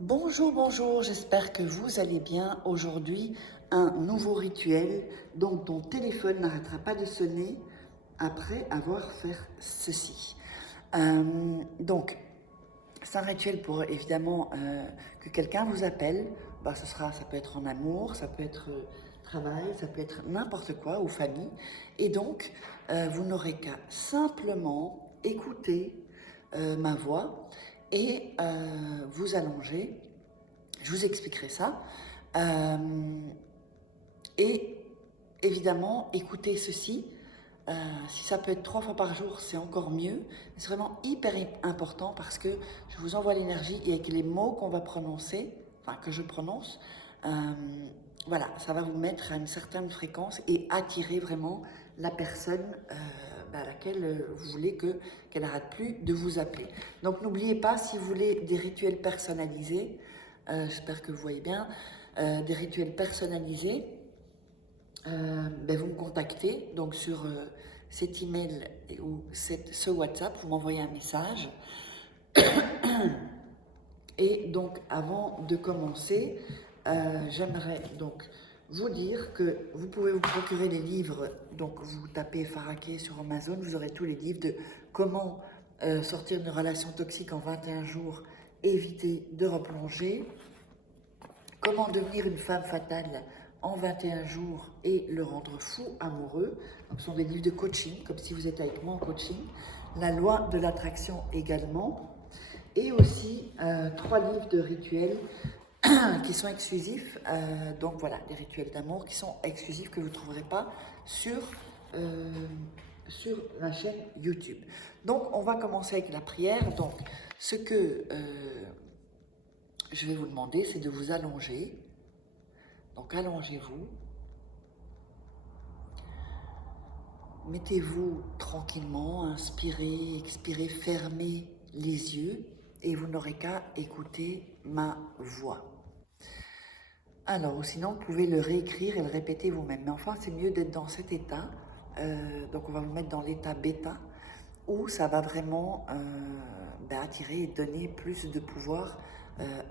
Bonjour, bonjour, j'espère que vous allez bien. Aujourd'hui, un nouveau rituel, donc ton téléphone n'arrêtera pas de sonner après avoir fait ceci. Donc, c'est un rituel pour évidemment que quelqu'un vous appelle. Ça peut être en amour, ça peut être travail, ça peut être n'importe quoi, ou famille. Et donc, vous n'aurez qu'à simplement écouter ma voix et vous allonger. Je vous expliquerai ça. Et évidemment, écoutez ceci. Si ça peut être 3 fois par jour, c'est encore mieux. C'est vraiment hyper important parce que je vous envoie l'énergie et avec les mots qu'on va prononcer, enfin que je prononce, voilà, ça va vous mettre à une certaine fréquence et attirer vraiment la personne à laquelle vous voulez qu'elle n'arrête plus de vous appeler. Donc n'oubliez pas, si vous voulez des rituels personnalisés, j'espère que vous voyez bien, des rituels personnalisés, vous me contactez donc sur cet email ou ce WhatsApp, vous m'envoyez un message. Et donc avant de commencer, j'aimerais donc vous dire que vous pouvez vous procurer les livres. Donc vous tapez Faraké sur Amazon, vous aurez tous les livres de comment sortir d'une relation toxique en 21 jours, éviter de replonger, comment devenir une femme fatale en 21 jours et le rendre fou amoureux. Donc, ce sont des livres de coaching, comme si vous êtes avec moi en coaching. La loi de l'attraction également. Et aussi 3 livres de rituels qui sont exclusifs. Donc voilà, des rituels d'amour qui sont exclusifs que vous ne trouverez pas euh, sur la chaîne YouTube. Donc on va commencer avec la prière. Donc ce que je vais vous demander, c'est de vous allonger. Donc allongez-vous. Mettez-vous tranquillement, inspirez, expirez, fermez les yeux et vous n'aurez qu'à écouter ma voix. Alors, ou sinon, vous pouvez le réécrire et le répéter vous-même. Mais enfin, c'est mieux d'être dans cet état. Donc, on va vous mettre dans l'état bêta où ça va vraiment attirer et donner plus de pouvoir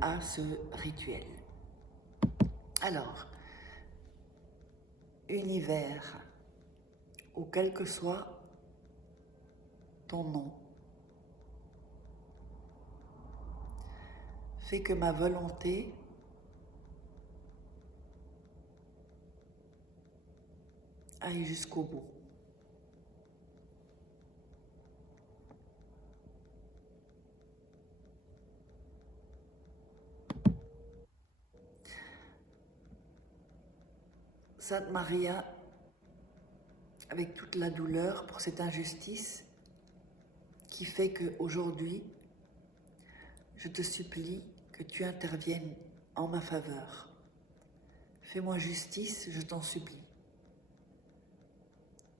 à ce rituel. Alors, univers, ou quel que soit ton nom, fais que ma volonté aille jusqu'au bout. Sainte Maria, avec toute la douleur pour cette injustice qui fait qu'aujourd'hui, je te supplie que tu interviennes en ma faveur. Fais-moi justice, je t'en supplie.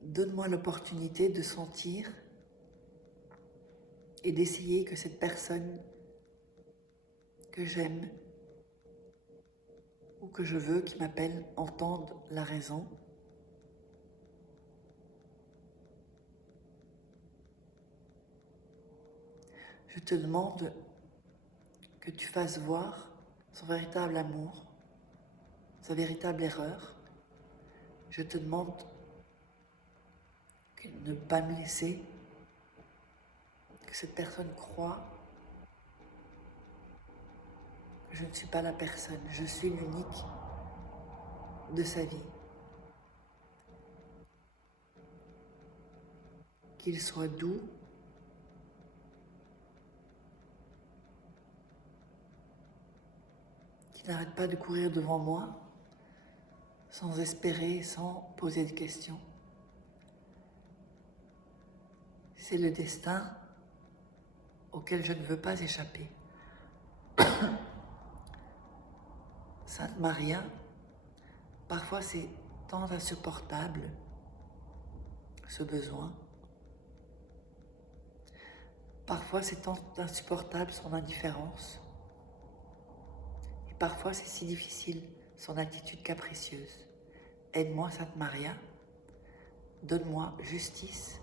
Donne-moi l'opportunité de sentir et d'essayer que cette personne que j'aime ou que je veux qui m'appelle entende la raison. Je te demande que tu fasses voir son véritable amour, sa véritable erreur. Je te demande de ne pas me laisser, que cette personne croit que je ne suis pas la personne, je suis l'unique de sa vie. Qu'il soit doux, qu'il n'arrête pas de courir devant moi, sans espérer, sans poser de questions. C'est le destin auquel je ne veux pas échapper. Sainte Maria, parfois c'est tant insupportable, ce besoin. Parfois c'est tant insupportable son indifférence. Et parfois c'est si difficile son attitude capricieuse. Aide-moi, Sainte Maria, donne-moi justice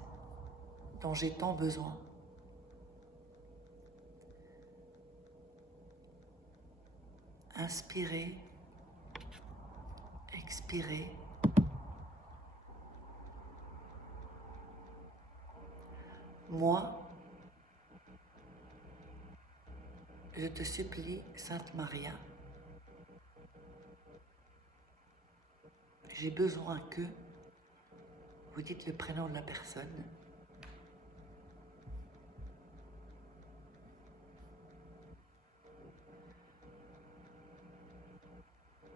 dont j'ai tant besoin. Inspirez, expirez. Moi, je te supplie, Sainte Maria, j'ai besoin que, vous dites le prénom de la personne,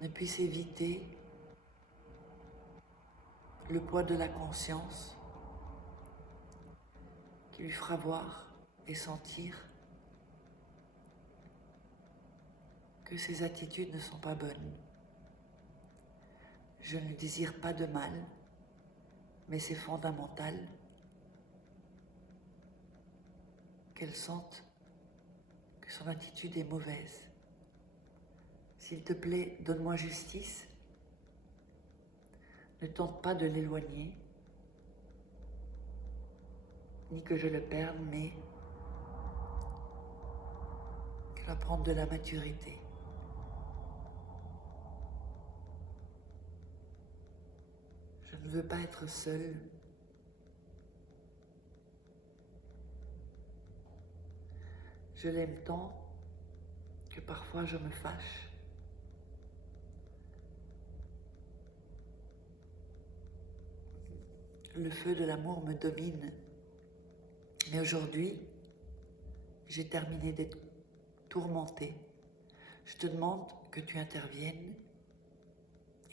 ne puisse éviter le poids de la conscience qui lui fera voir et sentir que ses attitudes ne sont pas bonnes. Je ne désire pas de mal, mais c'est fondamental qu'elle sente que son attitude est mauvaise. S'il te plaît, donne-moi justice. Ne tente pas de l'éloigner, ni que je le perde, mais qu'elle va prendre de la maturité. Je ne veux pas être seule. Je l'aime tant que parfois je me fâche. Le feu de l'amour me domine. Mais aujourd'hui, j'ai terminé d'être tourmentée. Je te demande que tu interviennes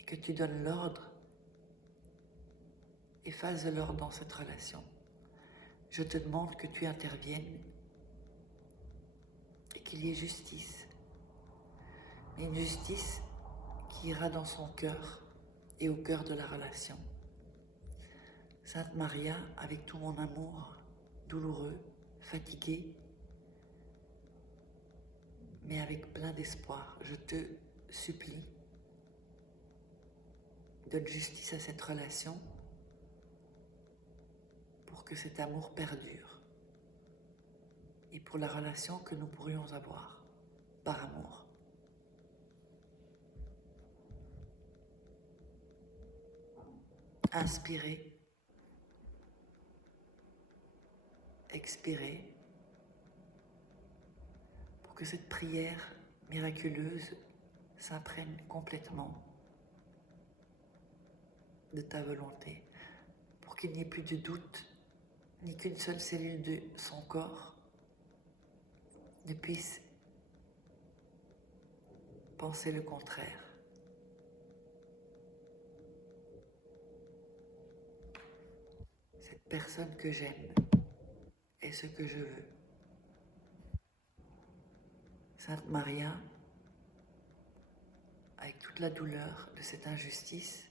et que tu donnes l'ordre et fasses de l'ordre dans cette relation. Je te demande que tu interviennes et qu'il y ait justice. Mais une justice qui ira dans son cœur et au cœur de la relation. Sainte Maria, avec tout mon amour douloureux, fatigué, mais avec plein d'espoir, je te supplie, donne justice à cette relation pour que cet amour perdure et pour la relation que nous pourrions avoir par amour. Inspirez, expirez, pour que cette prière miraculeuse s'imprègne complètement de ta volonté, pour qu'il n'y ait plus de doute, ni qu'une seule cellule de son corps ne puisse penser le contraire. Cette personne que j'aime est ce que je veux. Sainte Maria, avec toute la douleur de cette injustice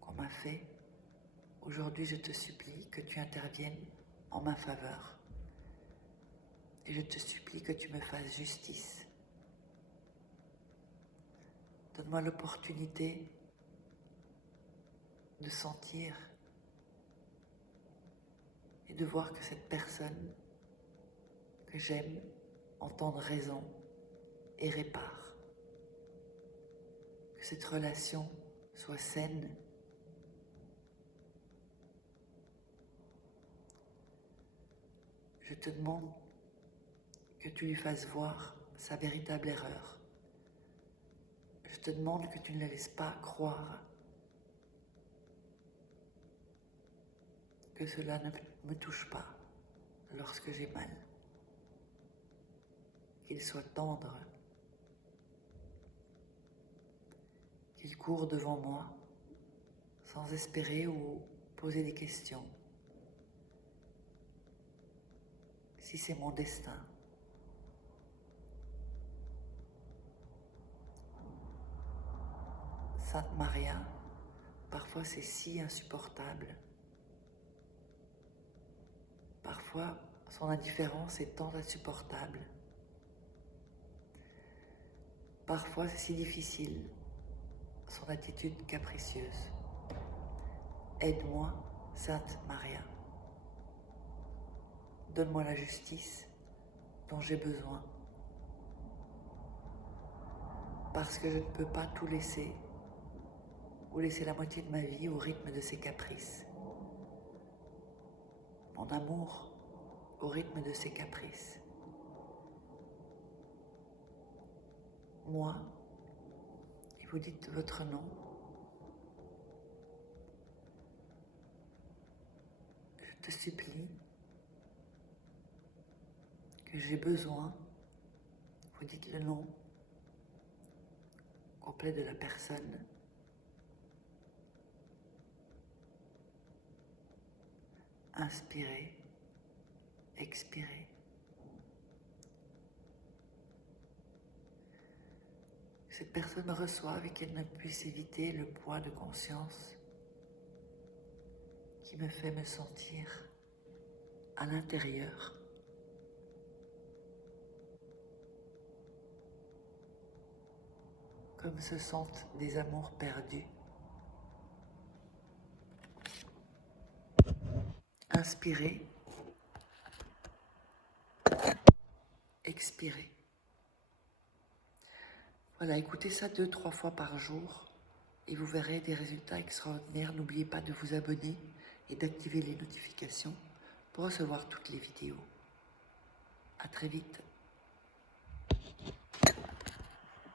qu'on m'a fait, aujourd'hui je te supplie que tu interviennes en ma faveur. Et je te supplie que tu me fasses justice. Donne-moi l'opportunité de sentir et de voir que cette personne que j'aime entende raison et répare. Que cette relation soit saine. Je te demande que tu lui fasses voir sa véritable erreur. Je te demande que tu ne la laisses pas croire que cela ne me touche pas lorsque j'ai mal. Qu'il soit tendre, qu'il court devant moi sans espérer ou poser des questions. Si c'est mon destin. Sainte Maria, parfois c'est si insupportable. Parfois, son indifférence est tant insupportable. Parfois, c'est si difficile, son attitude capricieuse. Aide-moi, Sainte Maria. Donne-moi la justice dont j'ai besoin. parce que je ne peux pas tout laisser ou laisser la moitié de ma vie au rythme de ses caprices. Mon amour au rythme de ses caprices. Moi, et vous dites votre nom, je te supplie que j'ai besoin, vous dites le nom complet de la personne, inspirez, expirez. Cette personne me reçoive et qu'elle ne puisse éviter le poids de conscience qui me fait me sentir à l'intérieur comme se sentent des amours perdus. Inspirez, expirez. Voilà, écoutez ça 2-3 fois par jour et vous verrez des résultats extraordinaires. N'oubliez pas de vous abonner et d'activer les notifications pour recevoir toutes les vidéos. À très vite.